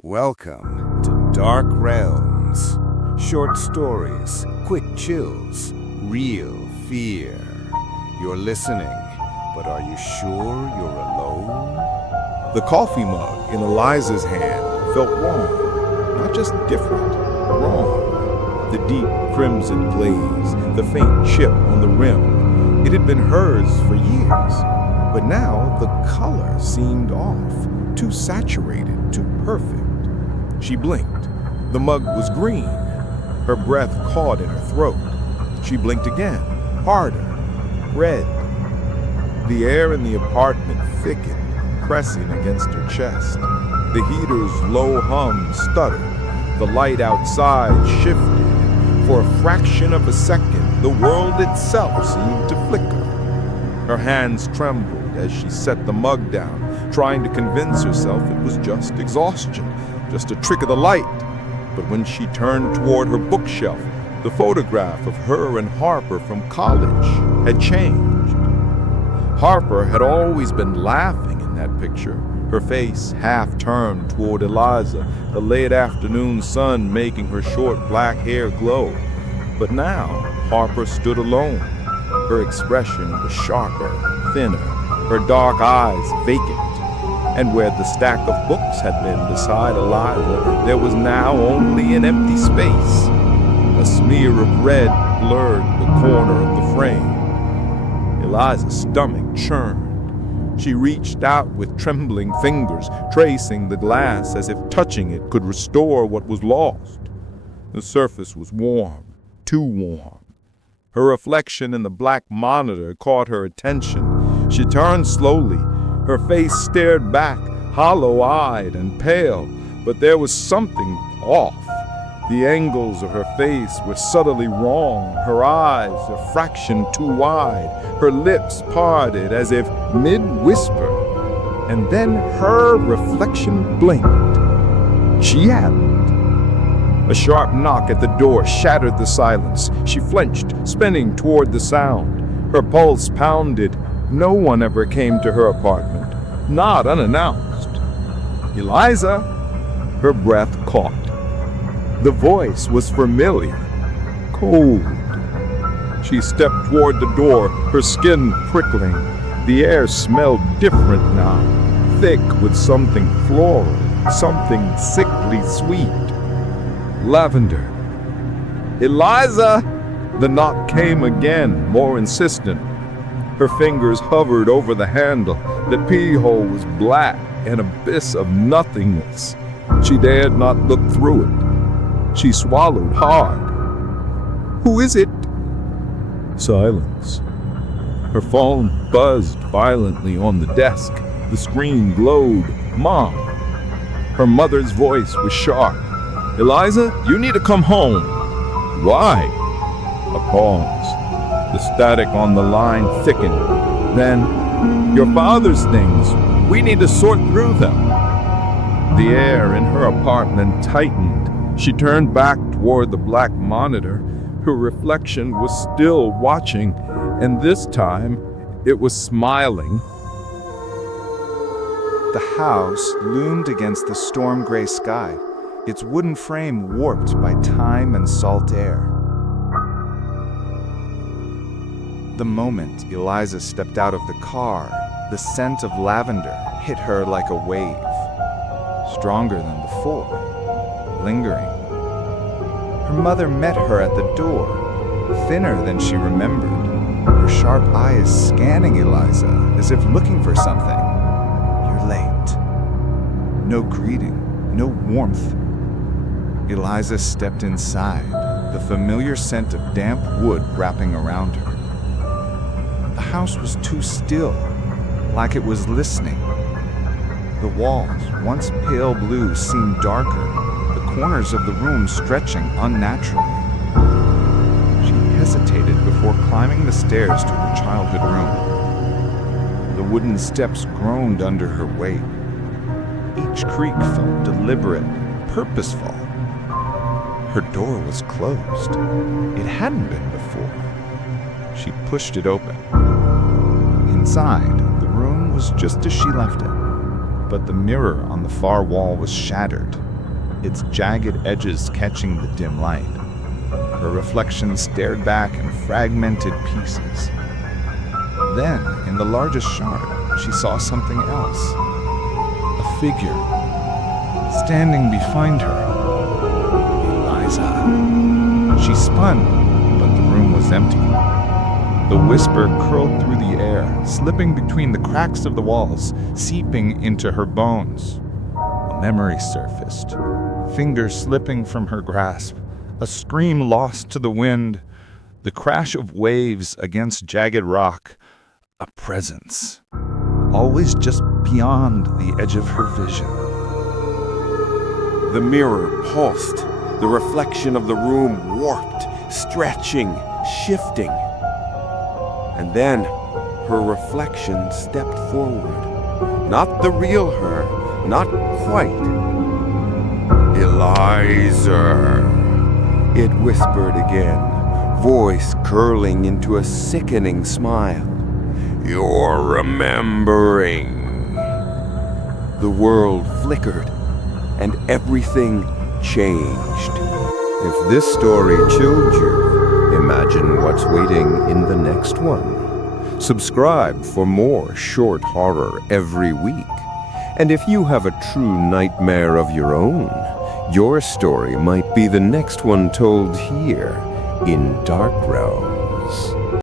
Welcome to Dark Realmz. Short stories, quick chills, real fear. You're listening, but are you sure you're alone? The coffee mug in Eliza's hand felt wrong. Not just different, wrong. The deep crimson glaze, the faint chip on the rim. It had been hers for years, but now the color seemed off, too saturated, too perfect. She blinked. The mug was green. Her breath caught in her throat. She blinked again, harder, red. The air in the apartment thickened, pressing against her chest. The heater's low hum stuttered. The light outside shifted. For a fraction of a second, the world itself seemed to flicker. Her hands trembled as she set the mug down, trying to convince herself it was just exhaustion, just a trick of the light. But when she turned toward her bookshelf, the photograph of her and Harper from college had changed. Harper had always been laughing in that picture, her face half turned toward Eliza, the late afternoon sun making her short black hair glow. But now Harper stood alone. Her expression was sharper, thinner, her dark eyes vacant. And where the stack of books had been beside Eliza, there was now only an empty space. A smear of red blurred the corner of the frame. Eliza's stomach churned. She reached out with trembling fingers, tracing the glass as if touching it could restore what was lost. The surface was warm, too warm. Her reflection in the black monitor caught her attention. She turned slowly. Her face stared back, hollow-eyed and pale, but there was something off. The angles of her face were subtly wrong, her eyes a fraction too wide, her lips parted as if mid-whisper, and then her reflection blinked. She hadn't. A sharp knock at the door shattered the silence. She flinched, spinning toward the sound. Her pulse pounded. No one ever came to her apartment, not unannounced. Eliza! Her breath caught. The voice was familiar, cold. She stepped toward the door, her skin prickling. The air smelled different now, thick with something floral, something sickly sweet. Lavender. Eliza! The knock came again, more insistent. Her fingers hovered over the handle. The keyhole was black, an abyss of nothingness. She dared not look through it. She swallowed hard. Who is it? Silence. Her phone buzzed violently on the desk. The screen glowed. Mom. Her mother's voice was sharp. Eliza, you need to come home. Why? A pause. The static on the line thickened. Then, your father's things. We need to sort through them. The air in her apartment tightened. She turned back toward the black monitor. Her reflection was still watching, and this time, it was smiling. The house loomed against the storm-gray sky, its wooden frame warped by time and salt air. The moment Eliza stepped out of the car, the scent of lavender hit her like a wave. Stronger than before, lingering. Her mother met her at the door, thinner than she remembered, her sharp eyes scanning Eliza as if looking for something. You're late. No greeting, no warmth. Eliza stepped inside, the familiar scent of damp wood wrapping around her. The house was too still, like it was listening. The walls, once pale blue, seemed darker, the corners of the room stretching unnaturally. She hesitated before climbing the stairs to her childhood room. The wooden steps groaned under her weight. Each creak felt deliberate, purposeful. Her door was closed. It hadn't been before. She pushed it open. Inside, the room was just as she left it. but the mirror on the far wall was shattered, its jagged edges catching the dim light. Her reflection stared back in fragmented pieces. Then, in the largest shard, she saw something else. A figure, standing behind her. Eliza. She spun, but the room was empty. The whisper curled through the air, slipping between the cracks of the walls, seeping into her bones. A memory surfaced, fingers slipping from her grasp, a scream lost to the wind, the crash of waves against jagged rock, a presence, always just beyond the edge of her vision. The mirror pulsed, the reflection of the room warped, stretching, shifting. And then her reflection stepped forward. Not the real her, not quite. "Eliza," it whispered again, voice curling into a sickening smile. "You're remembering." The world flickered, and everything changed. If this story chilled you, imagine what's waiting in the next one. Subscribe for more short horror every week. And if you have a true nightmare of your own, your story might be the next one told here in Dark Realmz.